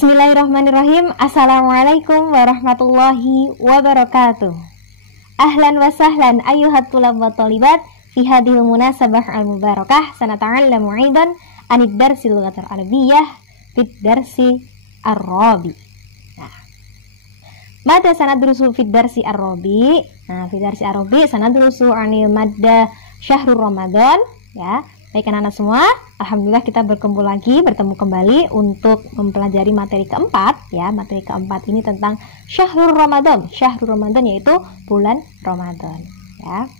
Bismillahirrahmanirrahim. Assalamualaikum warahmatullahi wabarakatuh. Ahlan wa sahlan ayyuhat tulab wa talibat fi hadhil munasabah al-mubarakah. Sanata'allamu aidan anid darsil lughatil arabiyyah fid darsi ar-rabi. Nah, mada sanadrusu fid darsi ar-rabi. Nah, fid darsi ar-rabi sanadrusu anil madda syahrul ramadan, ya. Baik anak-anak semua, alhamdulillah kita bertemu kembali untuk mempelajari materi keempat, ya. Materi keempat ini tentang syahrul Ramadan. Syahrul Ramadan yaitu bulan Ramadan, ya.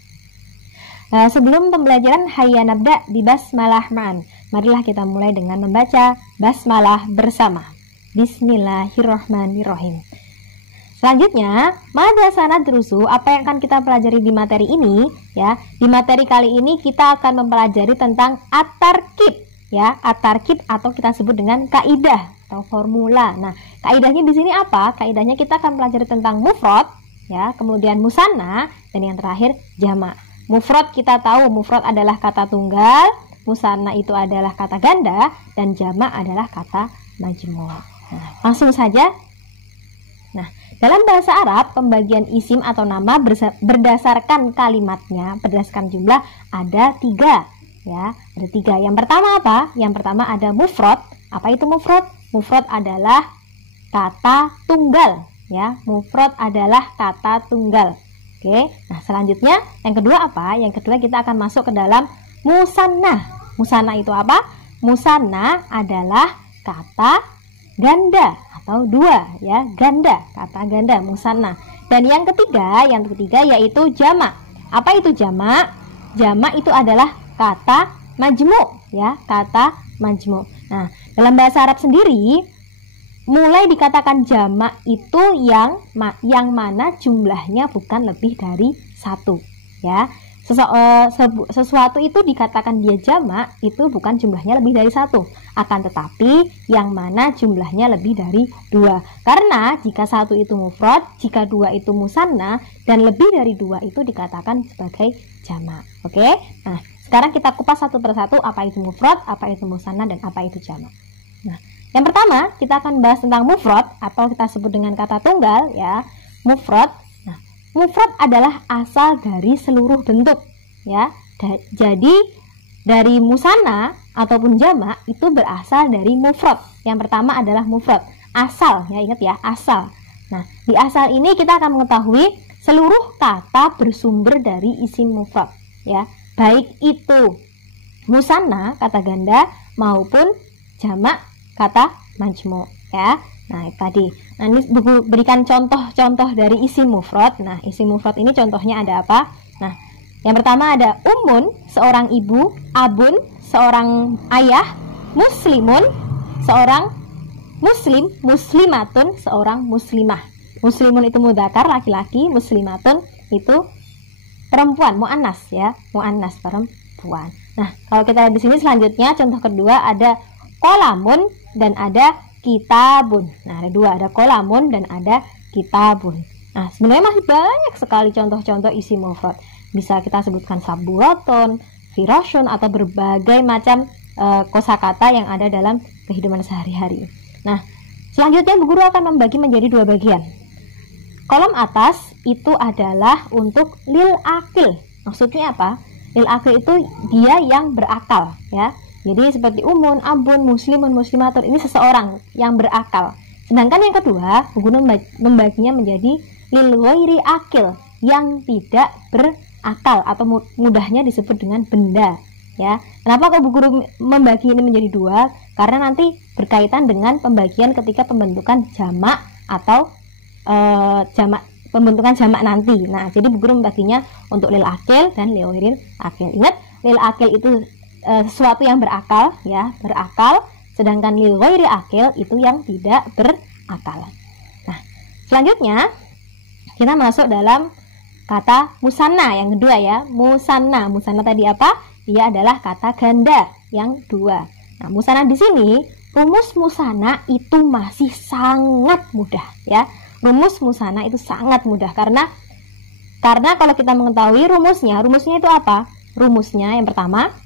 Nah, sebelum pembelajaran hayya nabda bi basmalah ma'an. Marilah kita mulai dengan membaca basmalah bersama. Bismillahirrahmanirrahim. Selanjutnya, mada sanadrusu, apa yang akan kita pelajari di materi ini, ya. Di materi kali ini kita akan mempelajari tentang at-tarkib, ya. At-tarkib atau kita sebut dengan kaidah atau formula. Nah, kaidahnya di sini apa? Kaidahnya kita akan pelajari tentang mufrad, ya, kemudian musanna, dan yang terakhir jamak. Mufrad kita tahu, mufrad adalah kata tunggal, musanna itu adalah kata ganda, dan jamak adalah kata majmu'. Nah, langsung saja. Nah, dalam bahasa Arab, pembagian isim atau nama berdasarkan kalimatnya, berdasarkan jumlah ada tiga, ya. Ada tiga. Yang pertama apa? Yang pertama ada mufrad. Apa itu mufrad? Mufrad adalah kata tunggal, ya. Mufrad adalah kata tunggal. Oke. Nah, selanjutnya yang kedua apa? Yang kedua kita akan masuk ke dalam musanna. Musanna itu apa? Musanna adalah kata ganda atau dua, ya, ganda, kata ganda, musanna. Dan yang ketiga yaitu jamak. Apa itu jamak? Jamak itu adalah kata majmu', ya, kata majmu'. Nah, dalam bahasa Arab sendiri mulai dikatakan jamak itu yang mana jumlahnya bukan lebih dari satu, ya. Sesuatu itu dikatakan dia jamak itu bukan jumlahnya lebih dari satu, akan tetapi yang mana jumlahnya lebih dari dua. Karena jika satu itu mufrad, jika dua itu musanna, dan lebih dari dua itu dikatakan sebagai jamak. Oke? Nah, sekarang kita kupas satu persatu apa itu mufrad, apa itu musanna, dan apa itu jamak. Nah, yang pertama kita akan bahas tentang mufrad atau kita sebut dengan kata tunggal, ya. Mufrad. Mufrad adalah asal dari seluruh bentuk, ya. Jadi dari musanna ataupun jamak itu berasal dari mufrad. Yang pertama adalah mufrad, asal, ya, ingat ya, asal. Nah, di asal ini kita akan mengetahui seluruh kata bersumber dari isim mufrad, ya. Baik itu musanna kata ganda maupun jamak kata majmu', ya. Nah, tadi. Nah, ini berikan contoh-contoh dari isim mufrad. Nah, isim mufrad ini contohnya ada apa? Nah, yang pertama ada ummun, seorang ibu, abun, seorang ayah, muslimun, seorang muslim, muslimatun, seorang muslimah. Muslimun itu mudzakkar, laki-laki, muslimatun itu perempuan, muannas, ya, muannas, perempuan. Nah, kalau kita lihat di sini selanjutnya contoh kedua ada qalamun dan ada kitabun. Nah, ada dua, ada qalamun dan ada kitabun. Nah, sebenarnya masih banyak sekali contoh-contoh isim mufrad. Bisa kita sebutkan saburaton, firasyun, atau berbagai macam kosakata yang ada dalam kehidupan sehari-hari. Nah, selanjutnya Bu Guru akan membagi menjadi dua bagian. Kolom atas itu adalah untuk lil akil. Maksudnya apa? Lil akil itu dia yang berakal, ya. Jadi seperti umun, abun, muslimun, muslimatun, ini seseorang yang berakal. Sedangkan yang kedua, Bu Guru membaginya menjadi lil ghairi akil, yang tidak berakal atau mudahnya disebut dengan benda, ya. Kenapa kok Bu Guru membagi ini menjadi dua? Karena nanti berkaitan dengan pembagian ketika pembentukan jamak atau pembentukan jamak nanti. Nah, jadi Bu Guru membaginya untuk lil akil dan lil ghairi akil. Ingat, lil akil itu sesuatu yang berakal, ya, berakal, sedangkan lil ghairi akil itu yang tidak berakal. Nah, selanjutnya kita masuk dalam kata musanna yang kedua, ya. Musanna tadi apa? Dia adalah kata ganda yang dua. Nah, musanna di sini, rumus musanna itu masih sangat mudah, ya. Rumus musanna itu sangat mudah karena kalau kita mengetahui rumusnya itu apa? Rumusnya yang pertama.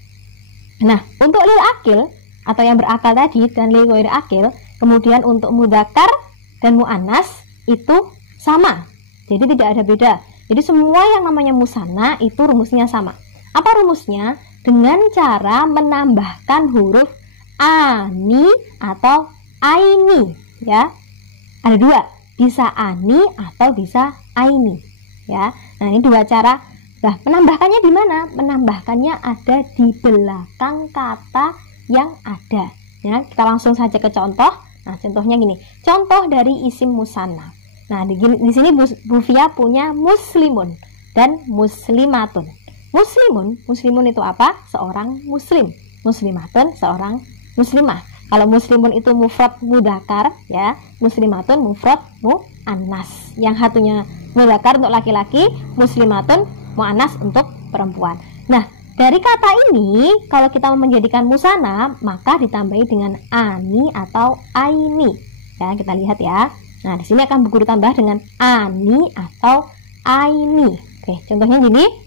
Nah, untuk lil akil atau yang berakal tadi dan lil ghairi akil, Kemudian untuk mudzakkar dan muannas itu sama. Jadi tidak ada beda. Jadi semua yang namanya musanna itu rumusnya sama. Apa rumusnya? Dengan cara menambahkan huruf ani atau aini, ya. Ada dua, bisa ani atau bisa aini, ya. Nah, ini dua cara. Nah, menambahkannya di mana? Menambahkannya ada di belakang kata yang ada. Ya, kita langsung saja ke contoh. Nah, contohnya gini. Contoh dari isim musanna. Nah, di sini Bu Fia punya muslimun dan muslimatun. Muslimun itu apa? Seorang muslim. Muslimatun seorang muslimah. Kalau muslimun itu mufrad mudzakkar, ya. Muslimatun mufrad muannas. Yang satunya mudzakkar untuk laki-laki, muslimatun muannas untuk perempuan. Nah, dari kata ini kalau kita mau menjadikan musanna, maka ditambahi dengan ani atau aini. Ya, kita lihat ya. Nah, di sini akan berguru tambah dengan ani atau aini. Oke, contohnya gini.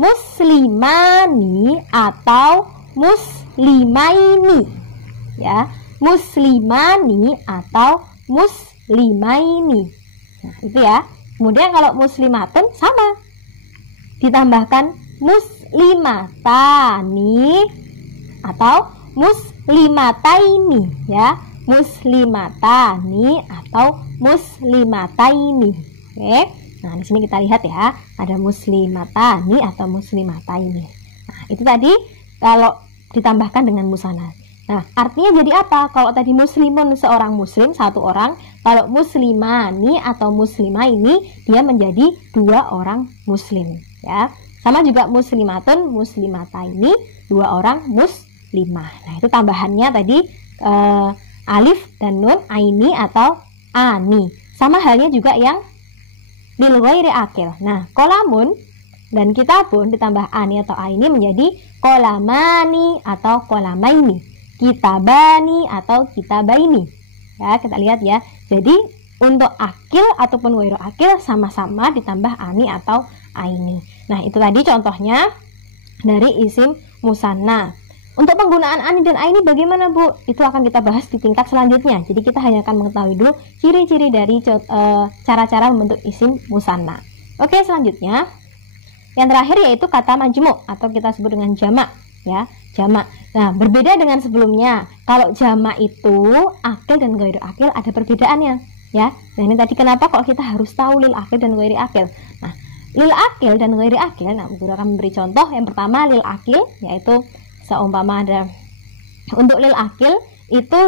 Muslimani atau muslimaini, ya, muslimani atau muslimaini. Nah, itu ya. Kemudian kalau muslimatun sama, ditambahkan muslimatani atau muslimataini, ya, muslimatani atau muslimataini. Oke. Nah, di sini kita lihat ya, ada muslimatani atau muslimataini. Nah, itu tadi kalau ditambahkan dengan musanna. Nah, artinya jadi apa? Kalau tadi muslimun seorang muslim, satu orang, kalau muslimani atau muslimah ini dia menjadi dua orang muslim, ya. Sama juga muslimatun, muslimataini, dua orang muslimah. Nah, itu tambahannya tadi alif dan nun, aini atau ani. Sama halnya juga yang lil ghairi akil. Nah, kolamun dan kitabun ditambah ani atau aini menjadi kolamani atau kolamaini, kitabani atau kitabaini. Ya, kita lihat ya. Jadi untuk akil ataupun ghairu akil sama-sama ditambah ani atau aini. Nah, itu tadi contohnya dari isim musanna. Untuk penggunaan ani dan aini bagaimana, Bu? Itu akan kita bahas di tingkat selanjutnya. Jadi kita hanya akan mengetahui dulu ciri-ciri dari cara-cara membentuk isim musanna. Oke, selanjutnya yang terakhir yaitu kata majmu' atau kita sebut dengan jamak, ya, jamak. Nah, berbeda dengan sebelumnya. Kalau jamak itu akil dan ghairu akil ada perbedaannya, ya. Nah, ini tadi kenapa kok kita harus tahu lil akil dan ghairu akil. Nah, lil akil dan ghairu akil, nah, guru akan memberi contoh. Yang pertama lil akil, yaitu seumpama ada untuk lil akil itu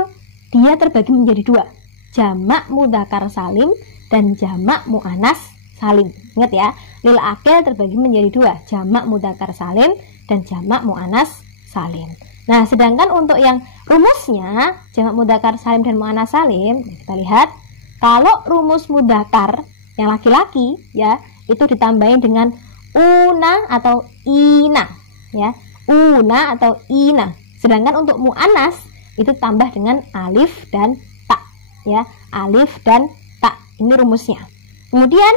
dia terbagi menjadi dua, jamak mudzakkar salim dan jamak muannas salim. Ingat ya, lil akil terbagi menjadi dua, jamak mudzakkar salim dan jamak muannas salim. Nah, sedangkan untuk yang rumusnya jamak mudzakkar salim dan muannas salim, kita lihat kalau rumus mudzakkar yang laki-laki, ya, itu ditambahin dengan una atau ina, ya, una atau ina. Sedangkan untuk muannas itu tambah dengan alif dan ta, ya, alif dan ta. Ini rumusnya. Kemudian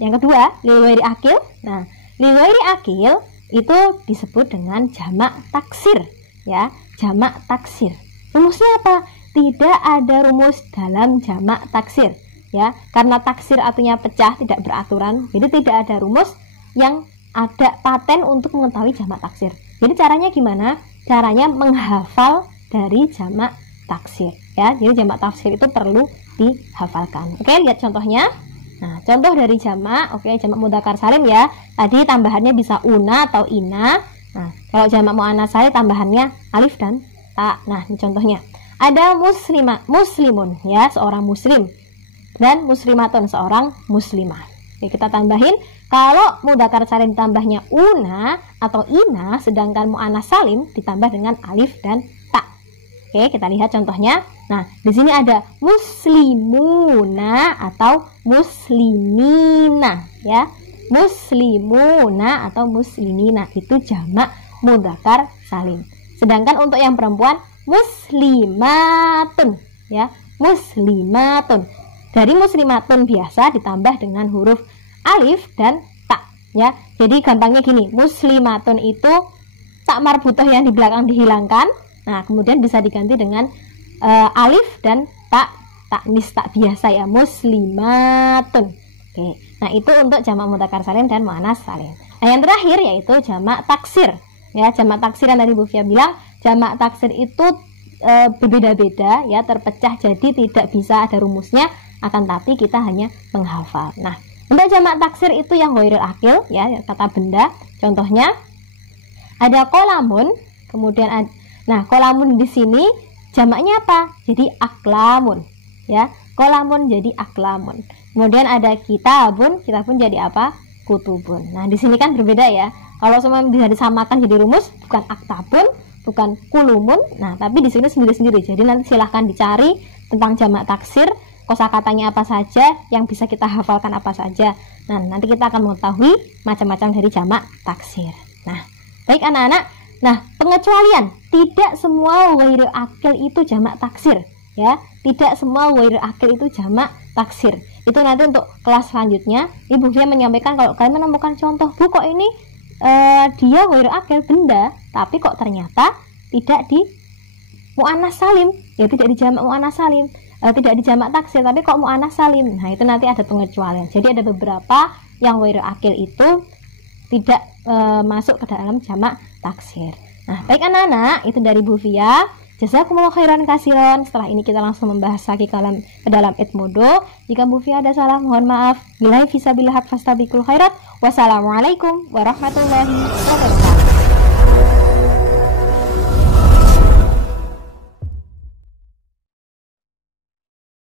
yang kedua lil ghairi akil. Nah, lil ghairi akil itu disebut dengan jamak taksir, ya, jamak taksir. Rumusnya apa? Tidak ada rumus dalam jamak taksir, ya, karena taksir artinya pecah, tidak beraturan. Jadi tidak ada rumus yang ada paten untuk mengetahui jamak taksir. Jadi caranya gimana? Caranya menghafal dari jamak taksir, ya. Jadi jamak taksir itu perlu dihafalkan. Oke, lihat contohnya. Nah, contoh dari jamak, oke, jamak mudzakkar salim ya. Tadi tambahannya bisa una atau ina. Nah, kalau jamak muannas salim tambahannya alif dan ta. Nah, ini contohnya. Ada muslimun, ya, seorang muslim, dan muslimatun, seorang muslimah. Oke, kita tambahin. Kalau mudzakkar salim tambahnya una atau ina, sedangkan muannas salim ditambah dengan alif dan ta. Oke, kita lihat contohnya. Nah, di sini ada muslimuna atau muslimina, ya. Muslimuna atau muslimina itu jamak mudzakkar salim. Sedangkan untuk yang perempuan muslimatun, ya, muslimatun. Dari muslimatun biasa ditambah dengan huruf alif dan ta, ya. Jadi gampangnya gini, muslimatun itu tak marbutah yang di belakang dihilangkan. Nah, kemudian bisa diganti dengan alif dan ta. taknis tak biasa ya, muslimatun. Oke. Nah, itu untuk jamak mudzakkar salim dan muannats salim. Nah, yang terakhir yaitu jamak taksir. Ya, jamak taksir yang tadi Bu Fia bilang, jamak taksir itu berbeda-beda ya, terpecah, jadi tidak bisa ada rumusnya, akan tapi kita hanya menghafal. Nah, untuk jamak taksir itu yang ghairul akil ya, kata benda. Contohnya ada kolamun, kemudian nah, kolamun di sini jamaknya apa? Jadi aklamun ya. Kolamun jadi aklamun. Kemudian ada kitabun, kitabun jadi apa? Kutubun. Nah, di sini kan berbeda ya. Kalau semua bisa disamakan jadi rumus, bukan aktabun, bukan kulumun. Nah, tapi di sini sendiri-sendiri. Jadi nanti silahkan dicari tentang jamak taksir, kosakatanya apa saja, yang bisa kita hafalkan apa saja. Nah, nanti kita akan mengetahui macam-macam dari jamak taksir. Nah, baik anak-anak. Nah, pengecualian, tidak semua ghairul akil itu jamak taksir ya. Tidak semua ghairul akil itu jamak taksir. Itu nanti untuk kelas selanjutnya. Ibu Fia menyampaikan kalau kalian menemukan contoh, Bu kok ini dia ghairul akil benda, tapi kok ternyata tidak di muannats salim, ya tidak di jamak muannats salim, tidak di jamak taksir, tapi kok muannats salim. Nah, itu nanti ada pengecualian. Jadi ada beberapa yang ghairul akil itu tidak masuk ke dalam jamak taksir. Nah, baik anak-anak, itu dari Bu Fia. Jazakumullah khairan kasiron. Setelah ini kita langsung membahas lagi ke dalam Edmodo. Jika Bu Fia ada salah, mohon maaf. Billahi fisabilillah haq fastabiqul khairat. Wassalamualaikum warahmatullahi wabarakatuh.